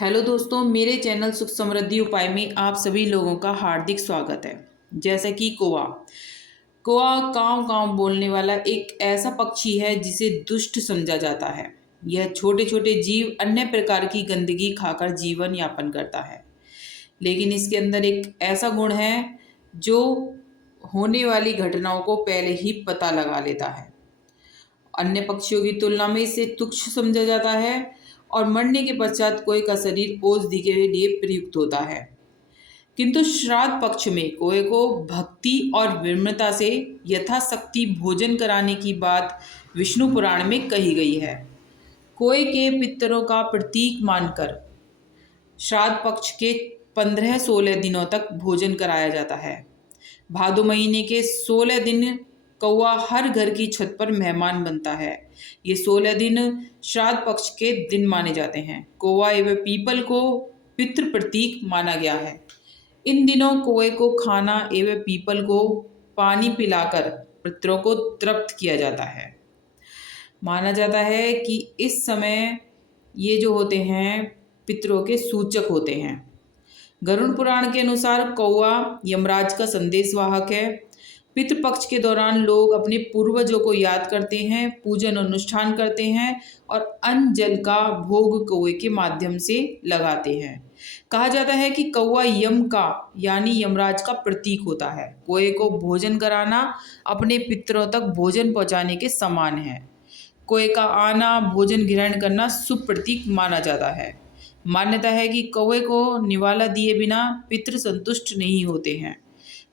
Hello दोस्तों, मेरे channel सुख समृद्धि उपाय में आप सभी लोगों का हार्दिक स्वागत है। जैसा कि कौवा कौवा कांव कांव बोलने वाला एक ऐसा पक्षी है जिसे दुष्ट समझा जाता है। यह छोटे छोटे जीव अन्य प्रकार की गंदगी खाकर जीवन यापन करता है, लेकिन इसके अंदर एक ऐसा गुण है जो होने वाली घटनाओं को पहले ही पता लगा लेता है। अन्य पक्षियों की तुलना में इसे तुच्छ समझा जाता है और मरने के पश्चात कोई का शरीर औषधि के लिए प्रयुक्त होता है। किंतु श्राद्ध पक्ष में कोए को भक्ति और विनम्रता से यथाशक्ति भोजन कराने की बात विष्णु पुराण में कही गई है। कोए के पितरों का प्रतीक मानकर श्राद्ध पक्ष के 15-16 दिनों तक भोजन कराया जाता है। भादो महीने के 16 दिन कौवा हर घर की छत पर मेहमान बनता है। ये 16 दिन श्राद्ध पक्ष के दिन माने जाते हैं। कौवा एवं पीपल को पितृ प्रतीक माना गया है। इन दिनों कौवे को खाना एवं पीपल को पानी पिलाकर पितरों को तृप्त किया जाता है। माना जाता है कि इस समय ये जो होते हैं पितरों के सूचक होते हैं। गरुड़ पुराण के अनुसार कौवा यमराज का संदेशवाहक है। पितृपक्ष के दौरान लोग अपने पूर्वजों को याद करते हैं, पूजन अनुष्ठान करते हैं और अन्न जल का भोग कौवे के माध्यम से लगाते हैं। कहा जाता है कि कौवा यम का यानी यमराज का प्रतीक होता है। कौवे को भोजन कराना अपने पितरों तक भोजन पहुंचाने के समान है। कौवे का आना, भोजन ग्रहण करना शुभ प्रतीक माना जाता है। मान्यता है कि कौवे को निवाला दिए बिना पितृ संतुष्ट नहीं होते हैं।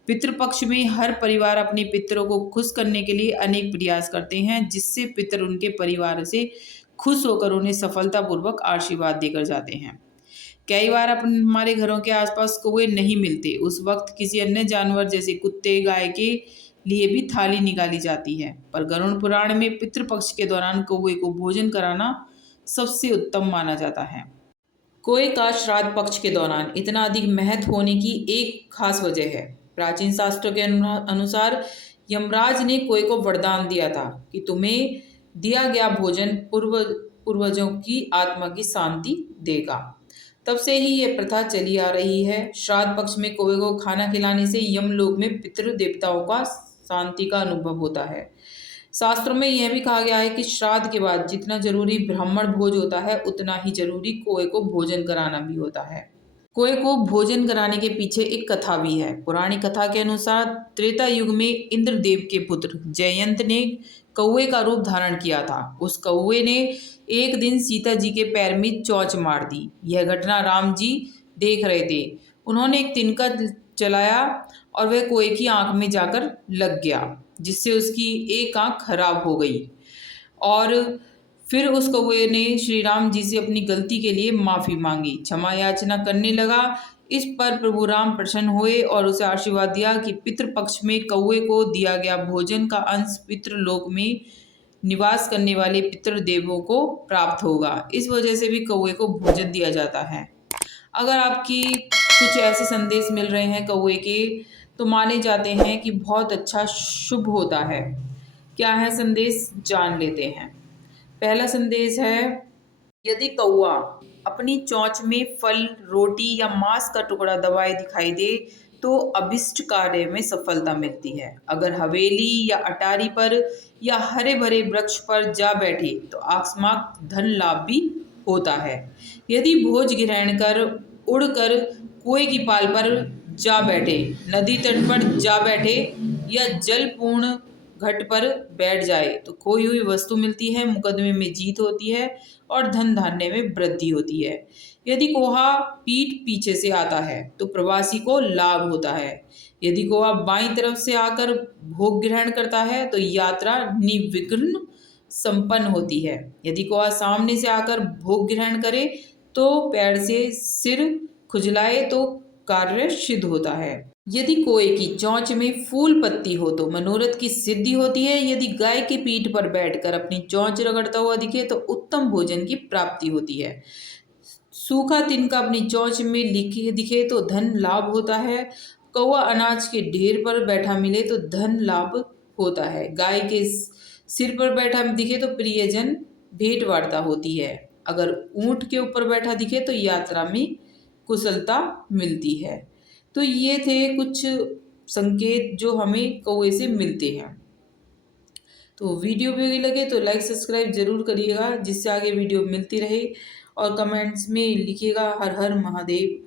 पितृपक्ष में हर परिवार अपने पितरों को खुश करने के लिए अनेक प्रयास करते हैं, जिससे पितर उनके परिवार से खुश होकर उन्हें सफलतापूर्वक आशीर्वाद देकर जाते हैं। कई बार हमारे घरों के आसपास कौवे नहीं मिलते, उस वक्त किसी अन्य जानवर जैसे कुत्ते, गाय के लिए भी थाली निकाली जाती है। पर गरुड़ पुराण में पितृपक्ष के दौरान कौवे को भोजन कराना सबसे उत्तम माना जाता है। कौवे का श्राद्ध पक्ष के दौरान इतना अधिक महत्व होने की एक खास वजह है। प्राचीन शास्त्रों के अनुसार यमराज ने कौवे को वरदान दिया था कि तुम्हें दिया गया भोजन पूर्वजों की आत्मा की शांति देगा। तब से ही यह प्रथा चली आ रही है। श्राद्ध पक्ष में कौवे को खाना खिलाने से यमलोक में पितृ देवताओं का शांति का अनुभव होता है। शास्त्रों में यह भी कहा गया है कि श्राद्ध के बाद जितना जरूरी ब्राह्मण भोज होता है, उतना ही जरूरी कौवे को भोजन कराना भी होता है। कौवे को भोजन कराने के पीछे एक कथा भी है। पुरानी कथा के अनुसार त्रेता युग में इंद्रदेव के पुत्र जयंत ने कौवे का रूप धारण किया था। उस कौवे ने एक दिन सीता जी के पैर में चोंच मार दी। यह घटना राम जी देख रहे थे। उन्होंने एक तिनका चलाया और वह कौवे की आंख में जाकर लग गया, जिससे उसकी एक आंख खराब हो गई। और फिर उस कौवे ने श्री राम जी से अपनी गलती के लिए माफ़ी मांगी, क्षमा याचना करने लगा। इस पर प्रभु राम प्रसन्न हुए और उसे आशीर्वाद दिया कि पितृपक्ष में कौवे को दिया गया भोजन का अंश पितृलोक में निवास करने वाले पितृदेवों को प्राप्त होगा। इस वजह से भी कौवे को भोजन दिया जाता है। अगर आपकी कुछ ऐसे संदेश मिल रहे हैं कौवे के, तो माने जाते हैं कि बहुत अच्छा शुभ होता है। क्या है संदेश, जान लेते हैं। पहला संदेश है, यदि कौवा अपनी चोंच में फल, रोटी या मांस का टुकड़ा दबाए दिखाई दे तो अभिष्ट कार्य में सफलता मिलती है। अगर हवेली या अटारी पर या हरे भरे वृक्ष पर जा बैठे तो आकस्मिक धन लाभ भी होता है। यदि भोज ग्रहण कर उड़कर कुएं की पाल पर जा बैठे, नदी तट पर जा बैठे या जलपूर्ण घट पर बैठ जाए तो खोई हुई वस्तु मिलती है, मुकदमे में जीत होती है और धन धान्य में वृद्धि होती है। यदि कौवा पीठ पीछे से आता है तो प्रवासी को लाभ होता है। यदि कौवा बाईं तरफ से आकर भोग ग्रहण करता है तो यात्रा निर्विघ्न संपन्न होती है। यदि कौवा सामने से आकर भोग ग्रहण करे तो पैर से सिर खुजलाए तो कार्य सिद्ध होता है। यदि कौवे की चोंच में फूल पत्ती हो तो मनोरथ की सिद्धि होती है। यदि गाय की पीठ पर बैठकर अपनी चोंच रगड़ता हुआ दिखे तो उत्तम भोजन की प्राप्ति होती है। सूखा तिनका अपनी चोंच में दिखे तो धन लाभ होता है। कौवा अनाज के ढेर पर बैठा मिले तो धन लाभ होता है। गाय के सिर पर बैठा दिखे तो प्रियजन भेंट वार्ता होती है। अगर ऊंट के ऊपर बैठा दिखे तो यात्रा में कुशलता मिलती है। तो ये थे कुछ संकेत जो हमें कौवे से मिलते हैं। तो वीडियो भी लगे तो लाइक सब्सक्राइब जरूर करिएगा, जिससे आगे वीडियो मिलती रहे। और कमेंट्स में लिखिएगा हर हर महादेव।